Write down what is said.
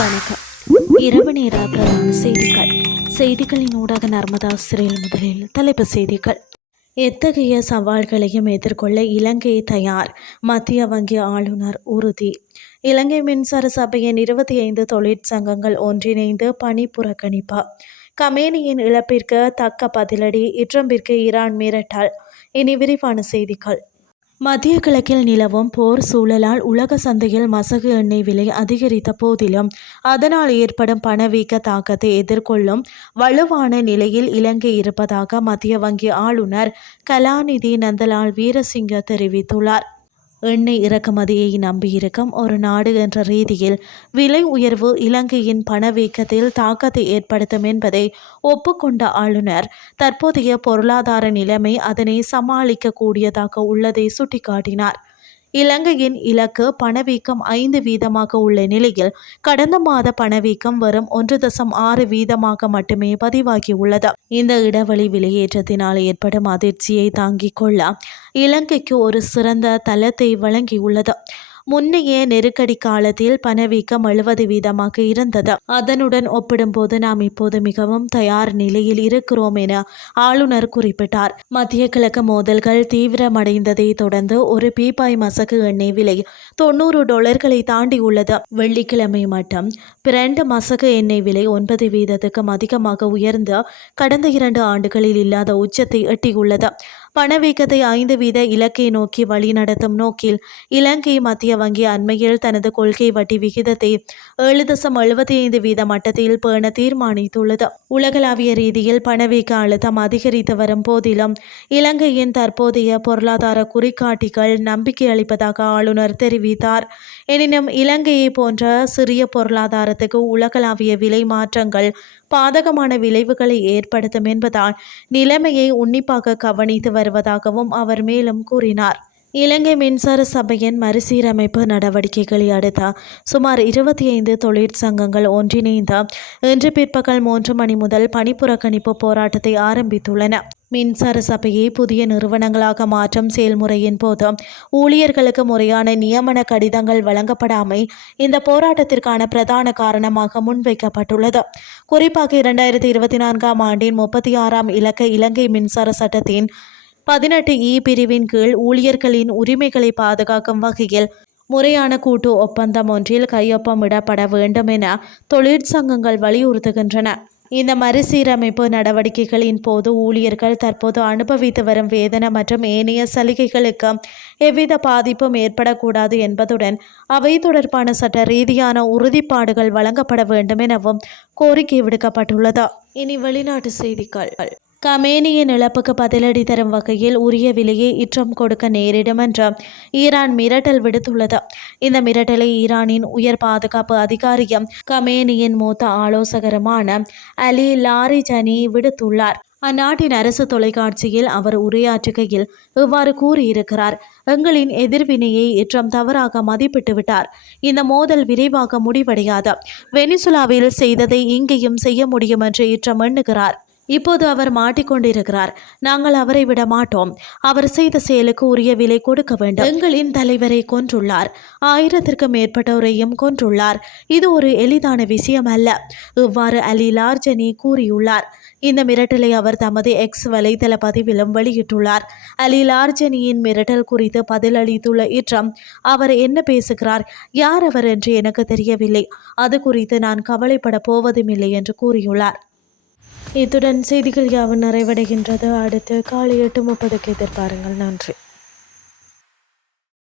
வணக்கம். இரவு நேர பிரதான செய்திகளின் ஊடாக நர்மதா சிறையில். முதலில் தலைப்புச் செய்திகள். எத்தகைய சவால்களையும் எதிர்கொள்ள இலங்கை தயார், மத்திய வங்கி ஆளுநர் உறுதி. இலங்கை மின்சார சபையின் 25 தொழிற்சங்கங்கள் ஒன்றிணைந்து பணி புறக்கணிப்பு. கமேனியின் இழப்பிற்கு தக்க பதிலடி, ட்ரம்பிற்கு ஈரான் மிரட்டல். இனி விரிவான செய்திகள். மத்திய கிழக்கில் நிலவும் போர் சூழலால் உலக சந்தையில் மசகு எண்ணெய் விலை அதிகரித்த போதிலும் அதனால் ஏற்படும் பணவீக்க தாக்கத்தை எதிர்கொள்ளும் வலுவான நிலையில் இலங்கை இருப்பதாக மத்திய வங்கி ஆளுநர் கலாநிதி நந்தலால் வீரசிங்க தெரிவித்துள்ளார். எண்ணெய் இறக்குமதியை நம்பியிருக்கும் ஒரு நாடு என்ற ரீதியில் விலை உயர்வு இலங்கையின் பணவீக்கத்தில் தாக்கத்தை ஏற்படுத்தும் என்பதை ஒப்புக்கொண்ட ஆளுநர், தற்போதைய பொருளாதார நிலைமை அதனை சமாளிக்க கூடியதாக உள்ளதை சுட்டிக்காட்டினார். இலங்கையின் இலக்கு பணவீக்கம் 5% உள்ள நிலையில் கடந்த மாத பணவீக்கம் வெறும் 1.6% மட்டுமே பதிவாகியுள்ளது. இந்த இடைவெளி விலையேற்றத்தினால் ஏற்படும் அதிர்ச்சியை தாங்கிக் கொள்ள இலங்கைக்கு ஒரு சிறந்த தளத்தை வழங்கியுள்ளது. முன்னைய நெருக்கடி காலத்தில் பணவீக்கம் 70% இருந்தது. அதனுடன் ஒப்பிடும்போது நாம் இப்போது மிகவும் தயார் நிலையில் இருக்கிறோம் என ஆளுநர் குறிப்பிட்டார். மத்திய கிழக்கு மோதல்கள் தீவிரமடைந்ததை தொடர்ந்து ஒரு பீப்பாய் மசகு எண்ணெய் விலை $90 தாண்டியுள்ளது. வெள்ளிக்கிழமை மட்டும் பிரண்ட் மசகு எண்ணெய் விலை 9% அதிகமாக உயர்ந்து கடந்த 2 ஆண்டுகளில் இல்லாத உச்சத்தை எட்டியுள்ளது. பணவீக்கத்தை 5% இலக்கை நோக்கி வழிநடத்தும் நோக்கில் இலங்கை மத்திய வங்கி அண்மையில் தனது கொள்கை வட்டி விகிதத்தை 7.75% மட்டத்தில் பேண தீர்மானித்துள்ளது. உலகளாவிய ரீதியில் பணவீக்க அழுத்தம் அதிகரித்து வரும் போதிலும் இலங்கையின் தற்போதைய பொருளாதார குறிகாட்டிகள் நம்பிக்கை அளிப்பதாக ஆளுநர் தெரிவித்தார். எனினும் இலங்கையை போன்ற சிறிய பொருளாதாரத்துக்கு உலகளாவிய விலை மாற்றங்கள் பாதகமான விளைவுகளை ஏற்படுத்தும் என்பதால் நிலைமையை உன்னிப்பாக கவனித்து வருவதாகவும் அவர் மேலும் கூறினார். இலங்கை மின்சார சபையின் மறுசீரமைப்பு நடவடிக்கைகளை அடுத்த சுமார் 25 தொழிற்சங்கங்கள் ஒன்றிணைந்து இன்று பிற்பகல் 3 மணி முதல் பணிப்புறக்கணிப்பு போராட்டத்தை ஆரம்பித்துள்ளன. மின்சார சபையை புதிய நிறுவனங்களாக மாற்றும் செயல்முறையின் போது ஊழியர்களுக்கு முறையான நியமன கடிதங்கள் வழங்கப்படாமை இந்த போராட்டத்திற்கான பிரதான காரணமாக முன்வைக்கப்பட்டுள்ளது. குறிப்பாக 2024 ஆண்டின் 36ஆம் இலக்க இலங்கை மின்சார சட்டத்தின் 18E பிரிவின் கீழ் ஊழியர்களின் உரிமைகளை பாதுகாக்கும் வகையில் முறையான கூட்டு ஒப்பந்தம் ஒன்றில் கையொப்பமிடப்பட வேண்டும் என தொழிற்சங்கங்கள் வலியுறுத்துகின்றன. இந்த மறுசீரமைப்பு நடவடிக்கைகளின் போது ஊழியர்கள் தற்போது அனுபவித்து வரும் வேதனை மற்றும் ஏனைய சலுகைகளுக்கு எவ்வித பாதிப்பும் ஏற்படக்கூடாது என்பதுடன் அவை தொடர்பான சட்ட ரீதியான உறுதிப்பாடுகள் வழங்கப்பட வேண்டும் எனவும் கோரிக்கை விடுக்கப்பட்டுள்ளது. இனி வெளிநாட்டு செய்திகள். கமேனியின் இழப்புக்கு பதிலடி தரும் வகையில் உரிய விலையை ட்ரம்ப் கொடுக்க நேரிடும் என்று ஈரான் மிரட்டல் விடுத்துள்ளது. இந்த மிரட்டலை ஈரானின் உயர் பாதுகாப்பு அதிகாரியும் கமேனியின் மூத்த ஆலோசகருமான அலி லாரிஜனி விடுத்துள்ளார். அந்நாட்டின் அரசு தொலைக்காட்சியில் அவர் உரையாற்றுகையில் இவ்வாறு கூறியிருக்கிறார். எங்களின் எதிர்வினையை ட்ரம்ப் தவறாக மதிப்பிட்டு விட்டார். இந்த மோதல் விரைவாக முடிவடையாது. வெனிசுலாவில் செய்ததை இங்கேயும் செய்ய முடியும் என்று ட்ரம்ப் எண்ணுகிறார். இப்போது அவர் மாட்டிக்கொண்டிருக்கிறார். நாங்கள் அவரை விட மாட்டோம். அவர் செய்த செயலுக்கு உரிய விலை கொடுக்க வேண்டும். எங்களின் தலைவரை கொன்றுள்ளார். 1000க்கும் மேற்பட்டோரையும் கொன்றுள்ளார். இது ஒரு எளிதான விஷயம் அல்ல. இவ்வாறு அலி லார்ஜனி கூறியுள்ளார். இந்த மிரட்டலை அவர் தமது எக்ஸ் வலைதள பதிவிலும் வெளியிட்டுள்ளார். அலி லார்ஜனியின் மிரட்டல் குறித்து பதிலளித்துள்ள ட்ரம்ப், அவர் என்ன பேசுகிறார், யார் அவர் என்று எனக்கு தெரியவில்லை. அது குறித்து நான் கவலைப்பட போவதுமில்லை என்று கூறியுள்ளார். இத்துடன் செய்திகள் யாவும் நிறைவடைகின்றது. அடுத்து காலை 8:30 எதிர்பாருங்கள். நன்றி.